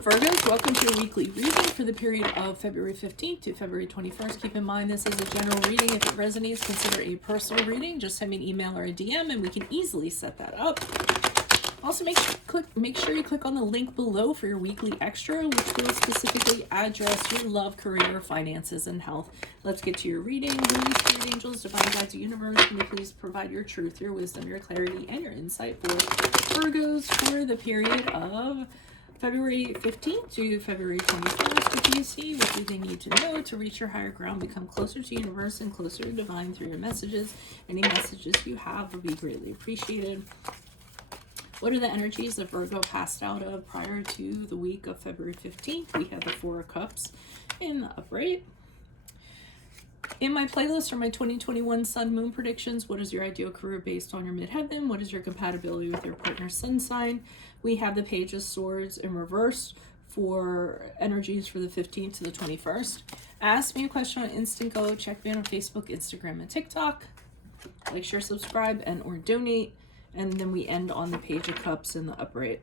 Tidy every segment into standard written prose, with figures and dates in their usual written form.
Virgos, welcome to your weekly reading for the period of February 15th to February 21st. Keep in mind this is a general reading. If it resonates, consider a personal reading. Just send me an email or a DM and we can easily set that up. Also, make sure you click on the link below for your weekly extra, which will specifically address your love, career, finances, and health. Let's get to your reading. Holy Spirit, angels, divine guides, the universe, can you please provide your truth, your wisdom, your clarity, and your insight for Virgos for the period of February 15th to February 21st. What do you see? What do they need to know to reach your higher ground, become closer to universe and closer to divine through your messages? Any messages you have will be greatly appreciated. What are the energies that Virgo passed out of prior to the week of February 15th? We have the Four of Cups in the upright. In my playlist are my 2021 Sun Moon predictions. What is your ideal career based on your midheaven? What is your compatibility with your partner's sun sign? We have the Page of Swords in reverse for energies for the 15th to the 21st. Ask me a question on Instant Go. Check me out on Facebook, Instagram, and TikTok. Like, share, subscribe, and or donate. And then we end on the Page of Cups in the upright.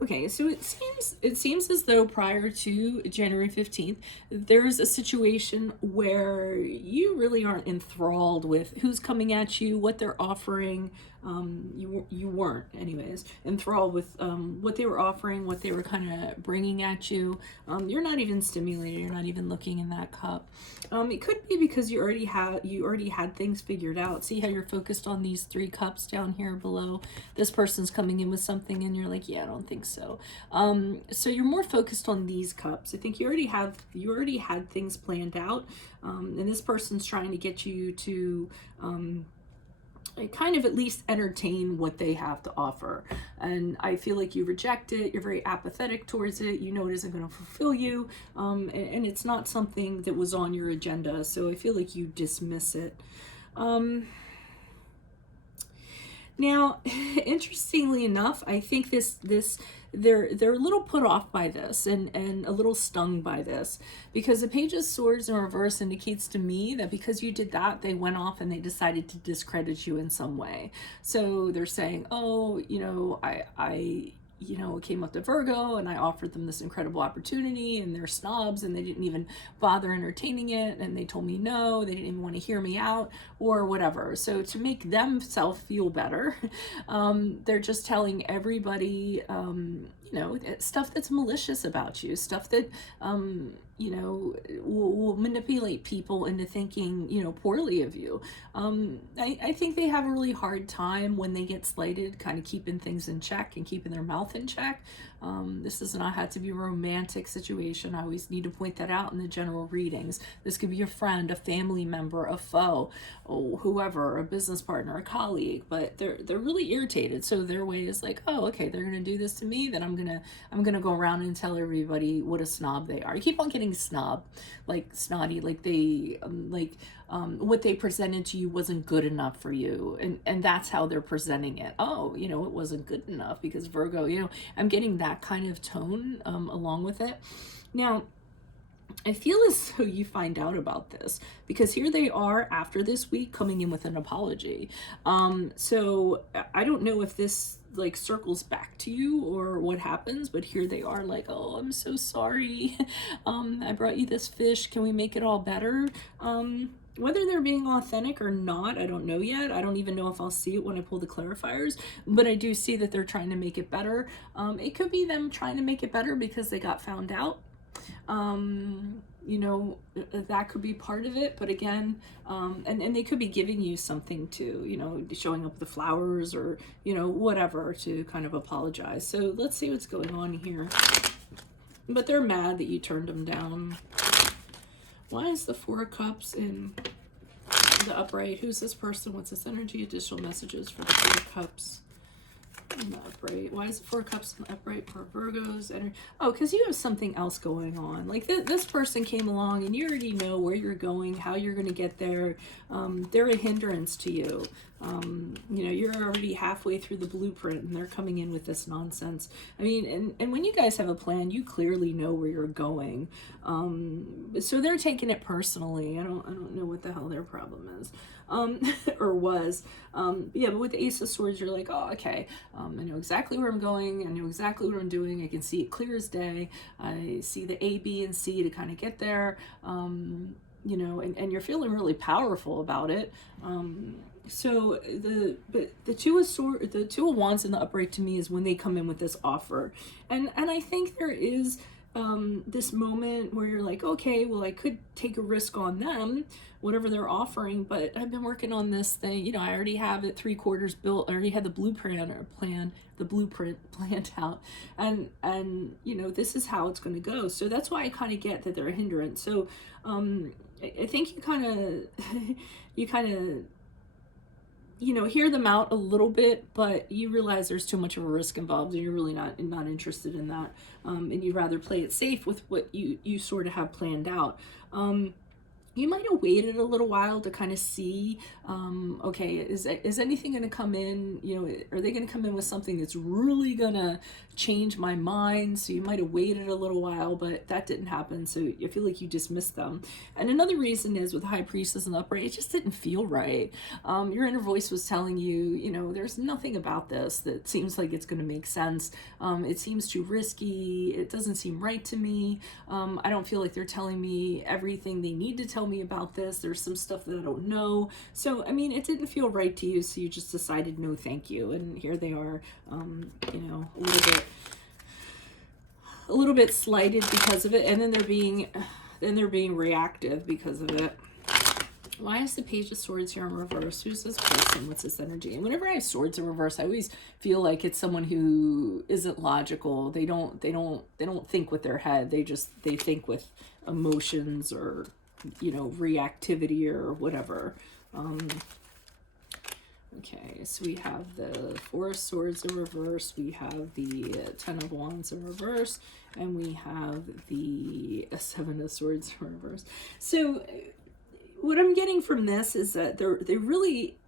Okay, so it seems as though prior to January 15th, there's a situation where you really aren't enthralled with who's coming at you, what they're offering. You weren't, anyways, enthralled with what they were offering, what they were kind of bringing at you. You're not even stimulated. You're not even looking in that cup. It could be because you already had things figured out. See how you're focused on these three cups down here below. This person's coming in with something, and you're like, yeah, I don't think so. So you're more focused on these cups. I think you already had things planned out, and this person's trying to get you to kind of at least entertain what they have to offer. And I feel like you reject it. You're very apathetic towards it. You know it isn't going to fulfill you, and it's not something that was on your agenda. So I feel like you dismiss it. Now, interestingly enough, I think they're a little put off by this and a little stung by this, because the Page of Swords in reverse indicates to me that because you did that, they went off and they decided to discredit you in some way. So they're saying, oh, I came up to Virgo and I offered them this incredible opportunity, and they're snobs and they didn't even bother entertaining it, and they told me no, they didn't even want to hear me out or whatever. So to make themselves feel better, they're just telling everybody, stuff that's malicious about you, stuff that, will manipulate people into thinking, poorly of you. I think they have a really hard time when they get slighted, kind of keeping things in check and keeping their mouth in check. This does not have to be a romantic situation. I always need to point that out in the general readings. This could be a friend, a family member, a foe, whoever, a business partner, a colleague, but they're really irritated. So their way is like, oh, okay, they're gonna do this to me, then I'm gonna go around and tell everybody what a snob they are. I keep on getting snob, like snotty, like they what they presented to you wasn't good enough for you, and that's how they're presenting it. Oh, it wasn't good enough because Virgo, I'm getting that kind of tone along with it. Now, I feel as though you find out about this because here they are after this week coming in with an apology. So I don't know if this circles back to you or what happens, but here they are like, oh, I'm so sorry. I brought you this fish. Can we make it all better? Whether they're being authentic or not, I don't know yet. I don't even know if I'll see it when I pull the clarifiers, but I do see that they're trying to make it better. It could be them trying to make it better because they got found out. That could be part of it, but again, and they could be giving you something to, showing up the flowers or, whatever to kind of apologize. So let's see what's going on here. But they're mad that you turned them down. Why is the Four of Cups in the upright? Who's this person? What's this energy? Additional messages for the Four of Cups in the upright. Why is the Four of Cups in the upright for Virgos? Oh, because you have something else going on. Like this person came along and you already know where you're going, how you're going to get there. They're a hindrance to you. You're already halfway through the blueprint and they're coming in with this nonsense. I mean, and when you guys have a plan, you clearly know where you're going. So they're taking it personally. I don't know what the hell their problem is. Or was. Yeah, but with the Ace of Swords, you're like, oh, okay. I know exactly where I'm going. I know exactly what I'm doing. I can see it clear as day. I see the A, B, and C to kind of get there. You know, and you're feeling really powerful about it. So the two of wands in the upright to me is when they come in with this offer, and I think there is this moment where you're like, okay, well, I could take a risk on them, whatever they're offering, but I've been working on this thing, you know, I already have it 3/4 built. I already had the blueprint planned out, and you know, this is how it's going to go. So that's why I kind of get that they're a hindrance. So I think you kind of you know, hear them out a little bit, but you realize there's too much of a risk involved, and you're really not interested in that, and you'd rather play it safe with what you sort of have planned out. You might have waited a little while to kind of see, okay, is anything going to come in, you know, are they going to come in with something that's really going to change my mind? So you might have waited a little while, but that didn't happen. So I feel like you dismissed them. And another reason is with High Priestess and Upright, it just didn't feel right. Your inner voice was telling you, you know, there's nothing about this that seems like it's going to make sense. It seems too risky. It doesn't seem right to me. I don't feel like they're telling me everything they need to tell me about this. There's some stuff that I don't know. So, I mean, it didn't feel right to you, so you just decided no thank you. And here they are, you know, a little bit slighted because of it, and then they're being reactive because of it. Why is the Page of Swords here in reverse? Who's this person? What's this energy? And whenever I have swords in reverse, I always feel like it's someone who isn't logical. They don't think with their head. They think with emotions, or, you know, reactivity or whatever. Okay, so we have the Four of Swords in reverse, we have the Ten of Wands in reverse, and we have the Seven of Swords in reverse. So what I'm getting from this is that they really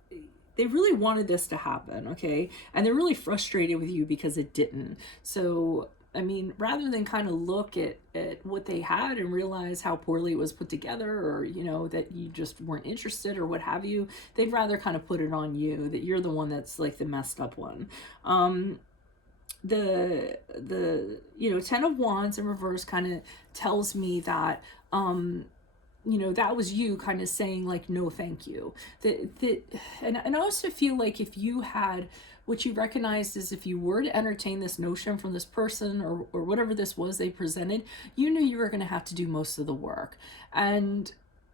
wanted this to happen, okay? And they're really frustrated with you because it didn't. So, I mean, rather than kind of look at what they had and realize how poorly it was put together, or, you know, that you just weren't interested or what have you, they'd rather kind of put it on you, that you're the one that's like the messed up one. The you know, Ten of Wands in reverse kind of tells me that, you know, that was you kind of saying like, no, thank you. And I also feel like if you had, what you recognized is, if you were to entertain this notion from this person, or whatever this was they presented, you knew you were going to have to do most of the work. And,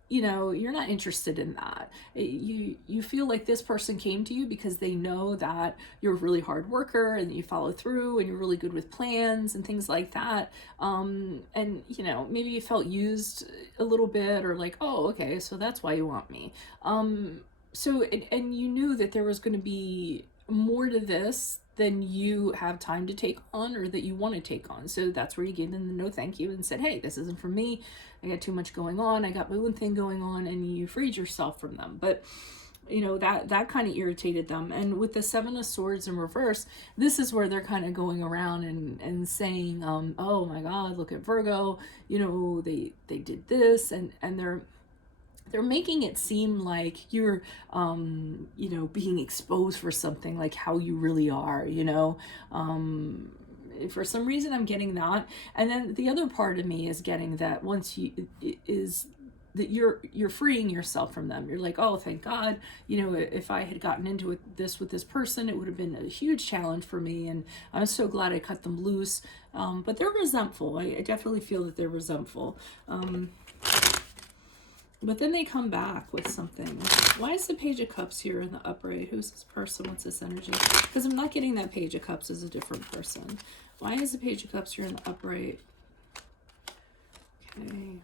you know, you're not interested in that. You feel like this person came to you because they know that you're a really hard worker and you follow through and you're really good with plans and things like that. And, you know, maybe you felt used a little bit, or like, oh, okay, so that's why you want me. So, and you knew that there was going to be more to this than you have time to take on, or that you want to take on. So that's where you gave them the no thank you and said, hey, this isn't for me. I got too much going on. I got my own thing going on, and you freed yourself from them. But, you know, that kind of irritated them. And with the Seven of Swords in reverse, this is where they're kind of going around and saying, oh my God, look at Virgo, you know, they did this, and they're making it seem like you're, you know, being exposed for something, like how you really are, you know. For some reason, I'm getting that. And then the other part of me is getting that that you're freeing yourself from them. You're like, oh, thank God, you know, if I had gotten into this with this person, it would have been a huge challenge for me, and I'm so glad I cut them loose. But they're resentful. I definitely feel that they're resentful. But then they come back with something. Why is the Page of Cups here in the upright? Who's this person? What's this energy? Because I'm not getting that Page of Cups as a different person. Why is the Page of Cups here in the upright? Okay.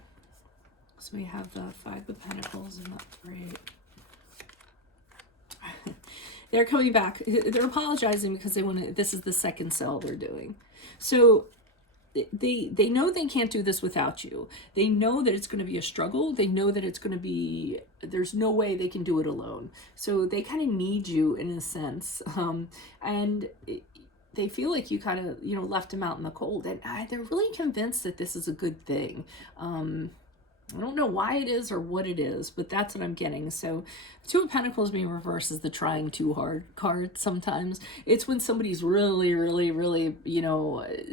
So we have the Five of Pentacles in the upright. They're coming back. They're apologizing because they want to. This is the second sell they're doing. So they know they can't do this without you. They know that it's going to be a struggle. They know that it's going to be, there's no way they can do it alone. So they kind of need you in a sense. And they feel like you kind of, you know, left them out in the cold. And they're really convinced that this is a good thing. I don't know why it is or what it is, but that's what I'm getting. So, Two of Pentacles being reversed is the trying too hard card sometimes. It's when somebody's really, really, really,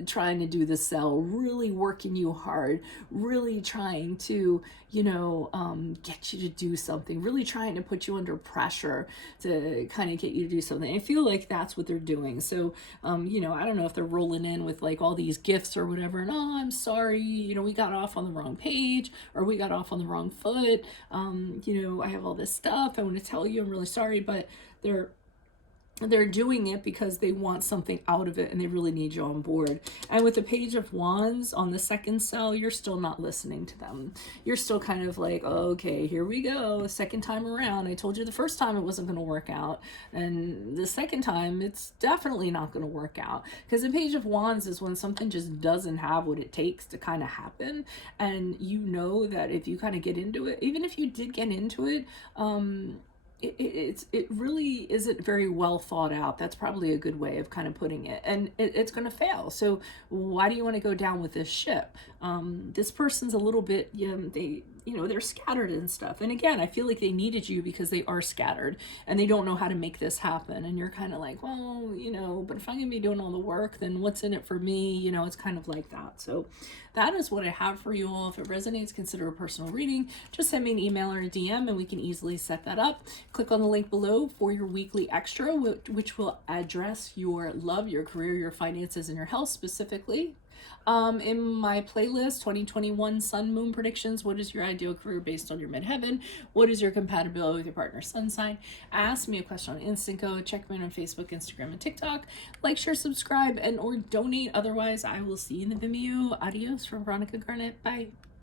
trying to do the sell, really working you hard, really trying to, get you to do something, really trying to put you under pressure to kind of get you to do something. I feel like that's what they're doing. So, I don't know if they're rolling in with like all these gifts or whatever, and oh, I'm sorry, we got off on the wrong page, or we got off on the wrong foot. I have all this stuff. I want to tell you, I'm really sorry, but they're doing it because they want something out of it and they really need you on board. And with the Page of Wands on the second cell, you're still not listening to them. You're still kind of like, oh, okay, here we go. Second time around. I told you the first time it wasn't going to work out. And the second time, it's definitely not going to work out. Because the Page of Wands is when something just doesn't have what it takes to kind of happen. And you know that if you kind of get into it, even if you did get into it, it really isn't very well thought out. That's probably a good way of kind of putting it. And it's going to fail. So why do you want to go down with this ship? This person's a little bit, they're scattered and stuff. And again, I feel like they needed you because they are scattered and they don't know how to make this happen. And you're kind of like, well, but if I'm going to be doing all the work, then what's in it for me? It's kind of like that. So that is what I have for you all. If it resonates, consider a personal reading. Just send me an email or a DM and we can easily set that up. Click on the link below for your weekly extra, which will address your love, your career, your finances, and your health specifically. In my playlist, 2021 Sun Moon Predictions, what is your ideal career based on your midheaven? What is your compatibility with your partner's sun sign? Ask me a question on Instant Go. Check me out on Facebook, Instagram, and TikTok. Like, share, subscribe, and or donate. Otherwise, I will see you in the Vimeo. Adios from Veronica Garnett. Bye.